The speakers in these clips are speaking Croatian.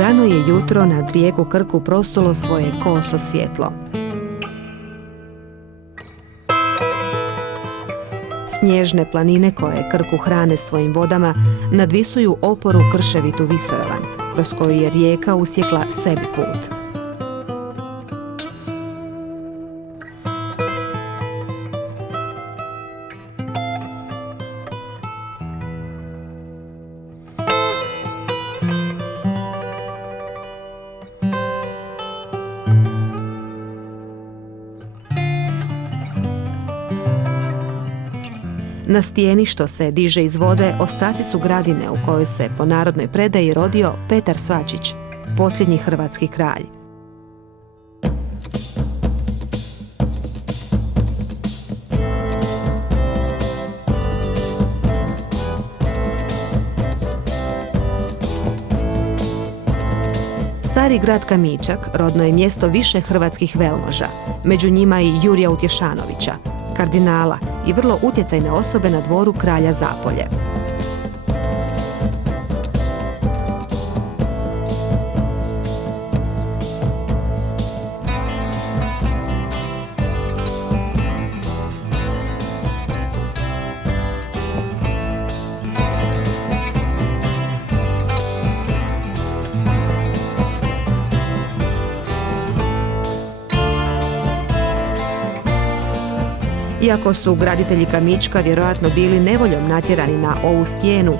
Rano je jutro nad rijeku Krku prosulo svoje koso svjetlo. Snježne planine koje Krku hrane svojim vodama nadvisuju oporu krševitu visoravan, kroz koju je rijeka usjekla sebi put. Na stijeni što se diže iz vode ostaci su gradine u kojoj se po narodnoj predaji rodio Petar Svačić, posljednji hrvatski kralj. Stari grad Kamičak rodno je mjesto više hrvatskih velmoža, među njima i Jurija Utješanovića, kardinala i vrlo utjecajne osobe na dvoru kralja Zapolje. Iako su graditelji Kamička vjerojatno bili nevoljom natjerani na ovu stijenu,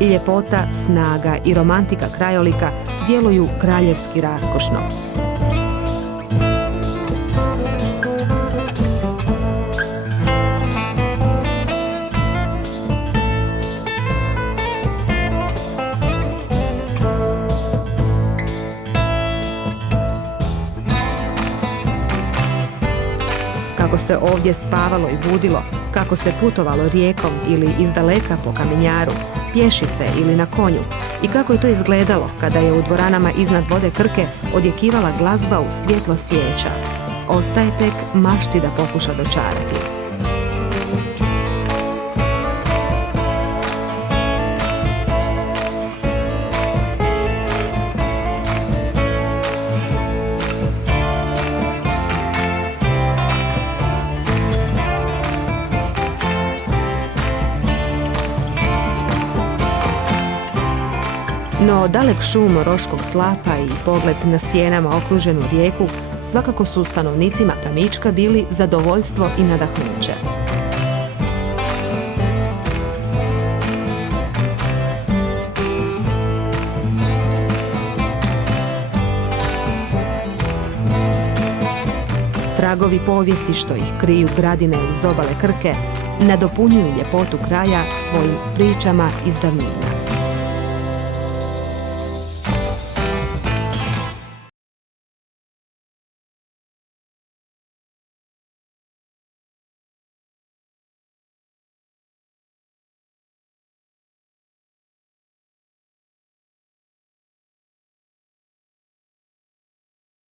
ljepota, snaga i romantika krajolika djeluju kraljevski raskošno. Kako se ovdje spavalo i budilo, kako se putovalo rijekom ili izdaleka po kamenjaru, pješice ili na konju i kako je to izgledalo kada je u dvoranama iznad vode Krke odjekivala glazba u svjetlo svijeća. Ostaje tek mašti da pokuša dočarati. No dalek šum roškog slapa i pogled na stijenama okruženu rijeku svakako su stanovnicima Kamička bili zadovoljstvo i nadahnuće. Tragovi povijesti što ih kriju gradine uz obale Krke nadopunjuju ljepotu kraja svojim pričama iz davnina.